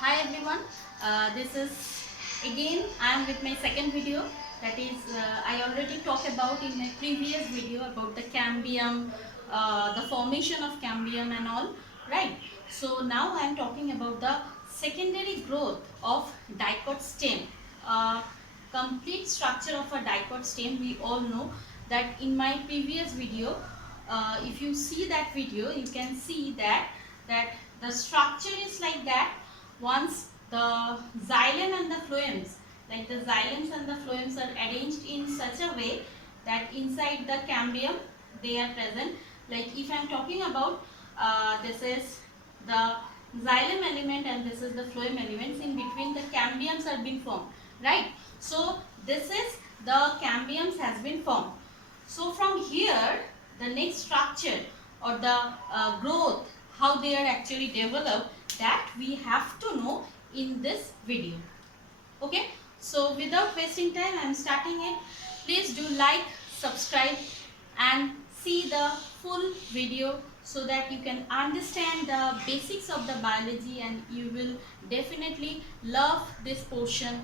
Hi everyone, this is again I am with my second video, that is I already talked about in my previous video about the cambium, the formation of cambium and all, right? So now I am talking about the secondary growth of dicot stem. Complete structure of a dicot stem we all know that in my previous video. If you see that video, you can see that the structure is like that. Once the xylem and the phloems, like the xylems and the phloems are arranged in such a way that inside the cambium they are present. Like if I am talking about this is the xylem element and this is the phloem elements, in between the cambiums are being formed, right? So this is the cambiums has been formed. So from here the next structure or the growth, how they are actually developed, that we have to know in this video. Okay, so without wasting time I am starting it. Please do like, subscribe and see the full video so that you can understand the basics of the biology and you will definitely love this portion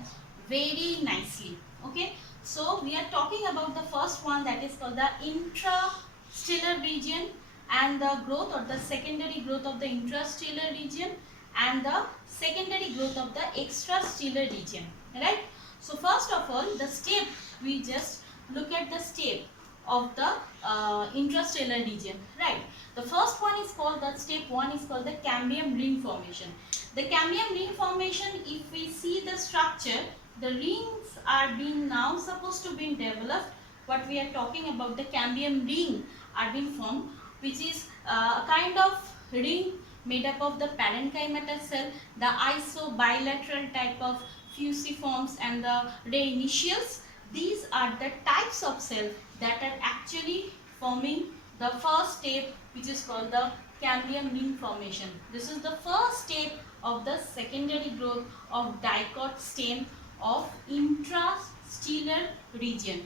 very nicely. Okay, so we are talking about the first one, that is called the intrastellar region and the growth or the secondary growth of the intrastellar region and the secondary growth of the extrastellar region, right? So first of all, the step, we just look at the step of the intrastellar region, right? The first one is called, the step 1 is called the cambium ring formation. The cambium ring formation, if we see the structure, the rings are being now supposed to be developed. What we are talking about, the cambium ring are being formed, which is a kind of ring made up of the parenchymatous cell, the isobilateral type of fusiforms and the reinitials. These are the types of cell that are actually forming the first step, which is called the cambium ring formation. This is the first step of the secondary growth of dicot stem of intrastellar region.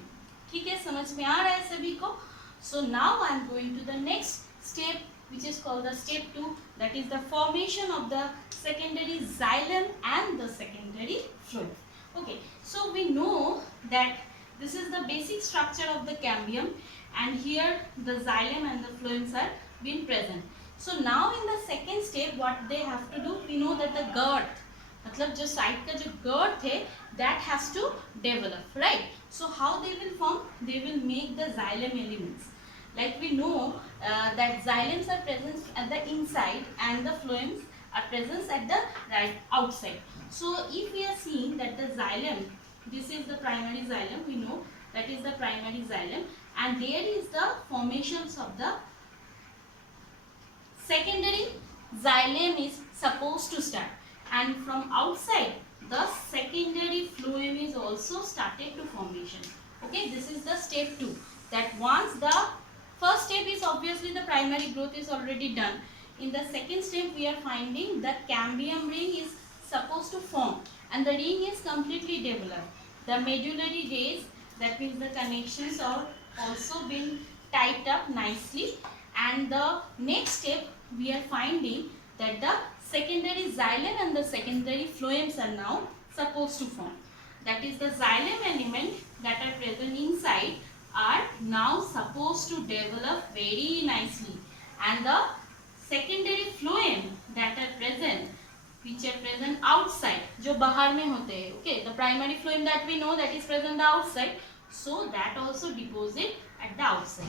ठीक है, समझ में आ रहा है सभी को? So now I am going to the next step, which is called the step 2, that is the formation of the secondary xylem and the secondary phloem. Okay, so we know that this is the basic structure of the cambium and here the xylem and the phloems are being present. So now in the second step what they have to do, we know that the girth, मतलब जो side का जो गर्थ है, that has to develop, right? So how they will form? They will make the xylem elements. Like we know that xylems are present at the inside and the phloems are present at the right outside. So if we are seeing that the xylem, this is the primary xylem, we know that is the primary xylem, and there is the formations of the secondary xylem is supposed to start, and from outside the secondary phloem is also started to formation. Okay, this is the step 2, that once the first step is obviously the primary growth is already done. In the second step we are finding the cambium ring is supposed to form and the ring is completely developed. The medullary rays, that means the connections are also been tied up nicely, and the next step we are finding that the secondary xylem and the secondary phloems are now supposed to form. That is, the xylem element that are present inside are now supposed to develop very nicely, and the secondary phloem that are present, which are present outside, जो बाहर में होते हैं, okay, the primary phloem that we know that is present the outside, so that also deposit at the outside.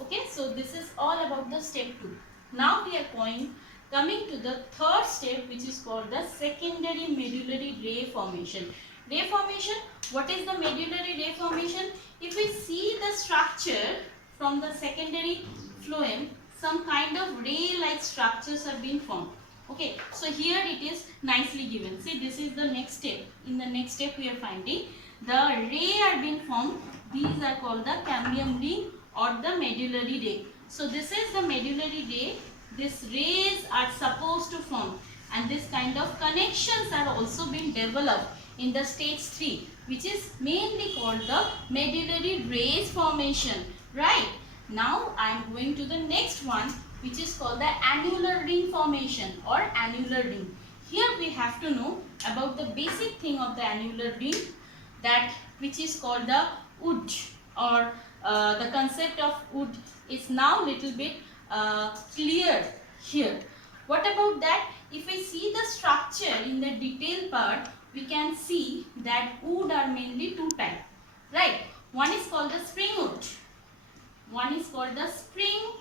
Okay, so this is all about the step 2. Now we are coming to the third step, which is called the secondary medullary ray formation. Ray formation, what is the medullary ray formation? If we see the structure from the secondary phloem, some kind of ray-like structures are being formed. Okay, so here it is nicely given. See, this is the next step. In the next step we are finding the ray are being formed. These are called the cambium ring or the medullary ray. So this is the medullary ray. These rays are supposed to form, and this kind of connections are also being developed in the stage 3, which is mainly called the medullary rays formation, right? Now I am going to the next one, which is called the annular ring formation or annular ring. Here we have to know about the basic thing of the annular ring, that which is called the wood, or the concept of wood is now little bit clear here. What about that? If we see the structure in the detail part, we can see that wood are mainly two types, right? One is called the spring wood. One is called the spring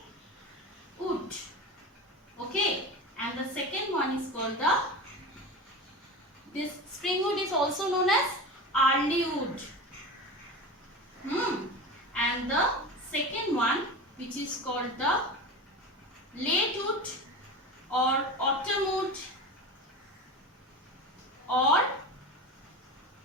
wood. Okay, and the second one is called the, this spring wood is also known as early wood. And the second one, which is called the late wood or autumn wood or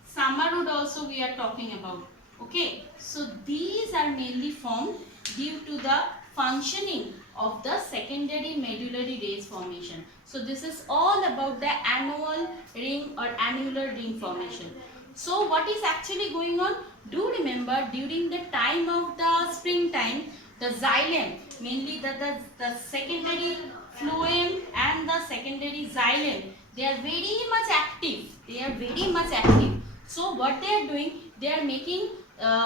summer wood also we are talking about. Okay, so these are mainly formed due to the functioning of the secondary medullary rays formation. So this is all about the annual ring or annular ring formation. So what is actually going on? Do remember, during the time of the springtime, the xylem, mainly the secondary phloem and the secondary xylem, they are very much active. They are very much active. So what they are doing, they are making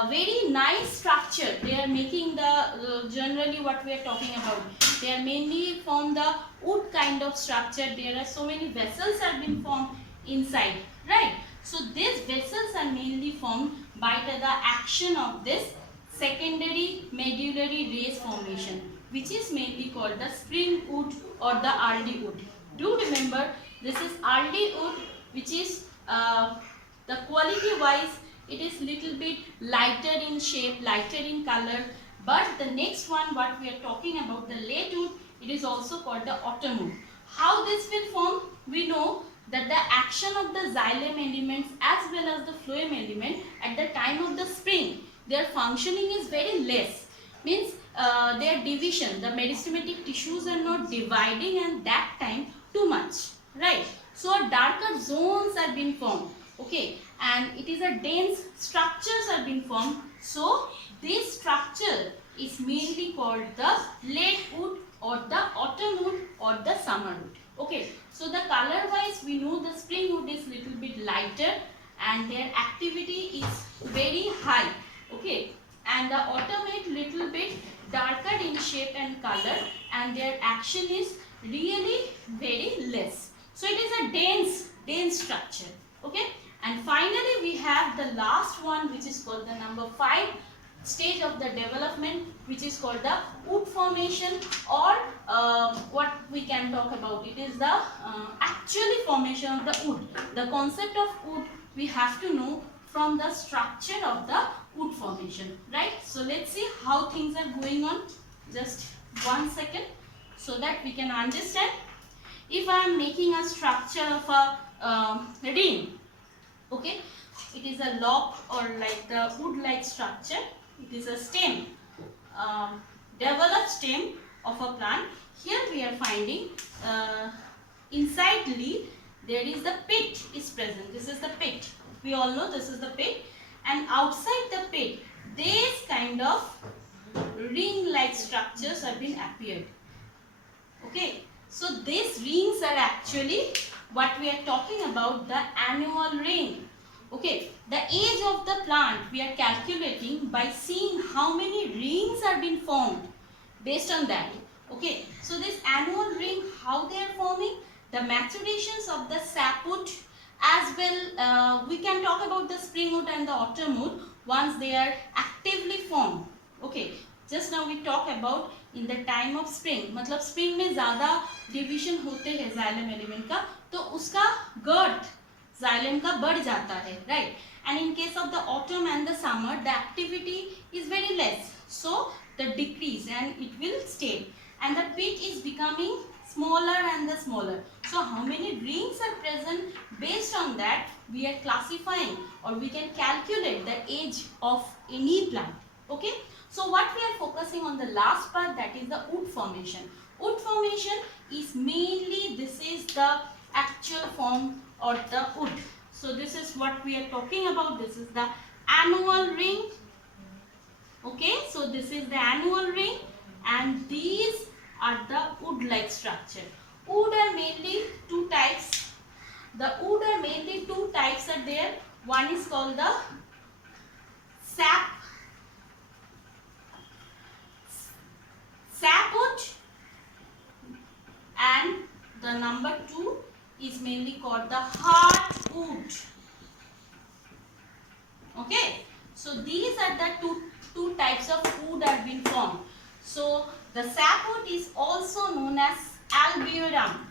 very nice structure. They are making the generally what we are talking about. They are mainly from the wood kind of structure. There are so many vessels have been formed inside, right? So these vessels are mainly formed by the action of this secondary medullary rays formation, which is mainly called the spring wood or the early wood. Do remember, this is early wood, which is the quality wise it is little bit lighter in shape, lighter in color. But the next one what we are talking about, the late wood, it is also called the autumn wood. How this will form? We know that the action of the xylem elements as well as the phloem element at the time of the spring, their functioning is very less. Means their division, the meristematic tissues are not dividing and that time too much, right? So darker zones are being formed. Okay, and it is a dense structures are being formed. So this structure is mainly called the late wood or the autumn wood or the summer wood. Okay, so the color wise we know the spring wood is little bit lighter and their activity is very high. Okay, and the autumn wood little bit darker in shape and color and their action is really very less. So it is a dense structure. Okay, and finally we have the last one, which is called the number 5 stage of the development, which is called the wood formation, or what we can talk about, it is the actually formation of the wood. The concept of wood we have to know from the structure of the wood formation, right? So let's see how things are going on. Just 1 second so that we can understand. If I am making a structure of a ring, okay, it is a lock or like the wood like structure. It is a stem, developed stem of a plant. Here we are finding inside leaf there is the pit is present. This is the pit. We all know this is the pit, and outside the pit these kind of ring like structures have been appeared. Okay, so these rings are actually what we are talking about, the annual ring. Okay, the age of the plant we are calculating by seeing how many rings are being formed based on that. Okay, so this annual ring, how they are forming, the maturations of the sapwood as well, we can talk about the spring wood and the autumn wood once they are actively formed. Okay, just now we talk about in the time of spring, मतलब spring में ज़्यादा division होते हैं xylem element का, तो उसका girth xylem का बढ़ जाता है, right? And in case of the autumn and the summer, the activity is very less, so the decrease and it will stay, and the pit is becoming smaller and the smaller. So how many rings are present, based on that we are classifying or we can calculate the age of any plant. Okay, so what we are focusing on the last part, that is the wood formation. Wood formation is mainly, this is the actual form or the wood. So this is what we are talking about. This is the annual ring. Okay, so this is the annual ring and these are the wood like structure. Wood are mainly two types. are there. One is called the sapwood, and the number 2 is mainly called the heartwood. Okay, so these are the two types of wood are being formed. So the sapwood is also known as alburum.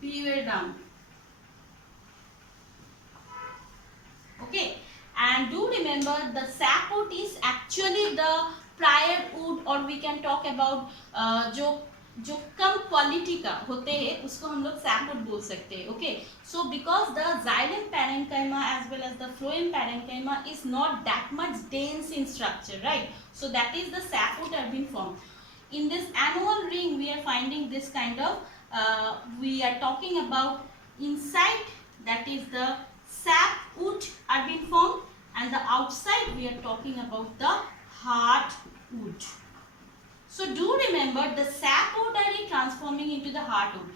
Alburum. Okay, and do remember the sapwood is actually the prior wood, or we can talk about जो कम quality का होते हैं उसको हम लोग sapwood बोल सकते हैं. Okay, so because the xylem parenchyma as well as the phloem parenchyma is not that much dense in structure, right? So that is the sapwood are being formed. In this annual ring we are finding this kind of we are talking about inside, that is the sapwood are being formed, and the outside we are talking about the heartwood. So do remember the sapwood are transforming into the heartwood.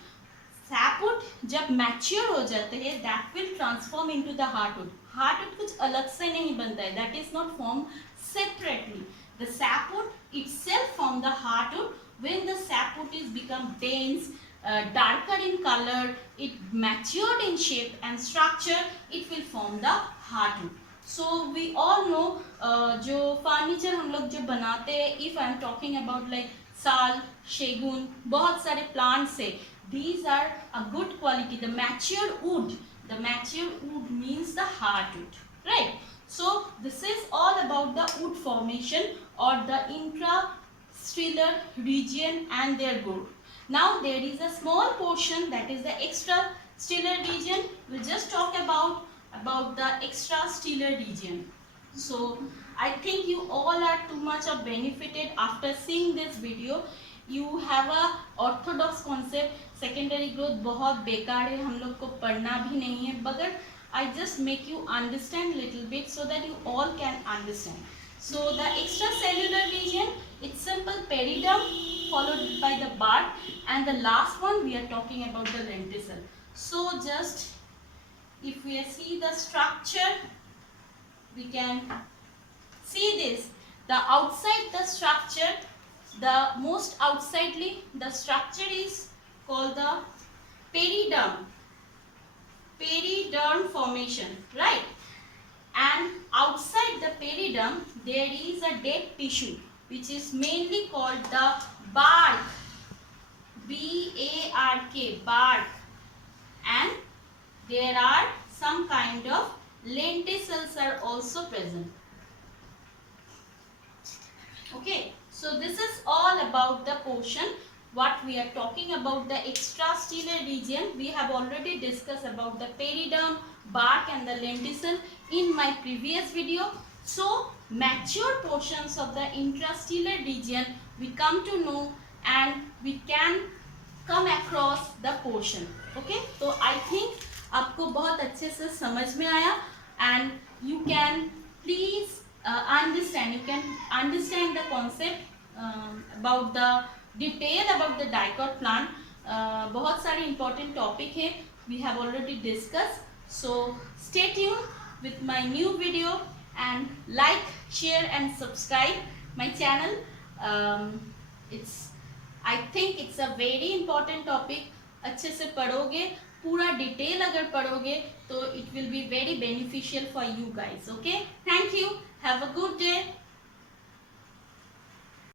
Sapwood जब mature हो जाते हैं that will transform into the heartwood. Heartwood कुछ अलग से नहीं बनता है, that is not formed separately. The sapwood itself form the heartwood when the sapwood is become dense, darker in color, it matured in shape and structure, it will form the heartwood. So we all know जो furniture हम लोग जो बनाते हैं, if I am talking about like साल, शेगुन, बहुत सारे plants है, these are a good quality. The mature wood means the hardwood, right? So this is all about the wood formation or the intrastellar region and their growth. Now there is a small portion, that is the extrastellar region. We'll just talk about the extrastellar region. So I think you all are too much of benefited after seeing this video. You have a orthodox concept. Secondary growth बहुत बेकार है, हम लोग को पढ़ना भी नहीं है, but I just make you understand little bit so that you all can understand. So the extracellular region, it's simple periderm followed by the bark, and the last one we are talking about the lenticel. So just if we see the structure, we can see this. The outside the structure, the most outsidely the structure is called the periderm formation, right? And outside the periderm there is a dead tissue which is mainly called the bark, B-A-R-K, bark, and there are some kind of lenticels are also present. Okay, so this is all about the portion what we are talking about the extrastellar region. We have already discussed about the periderm, bark and the lenticel in my previous video. So mature portions of the intrastellar region we come to know, and we can come across the portion. Okay, so I think आपको बहुत अच्छे से समझ में आया, and you can please understand the concept about the detail about the dicot plant. बहुत सारे important topic है we have already discussed. So stay tuned with my new video and like, share and subscribe my channel. I think it's a very important topic. अच्छे से पढ़ोगे, पूरा detail अगर पढ़ोगे तो it will be very beneficial for you guys. Okay, thank you, have a good day.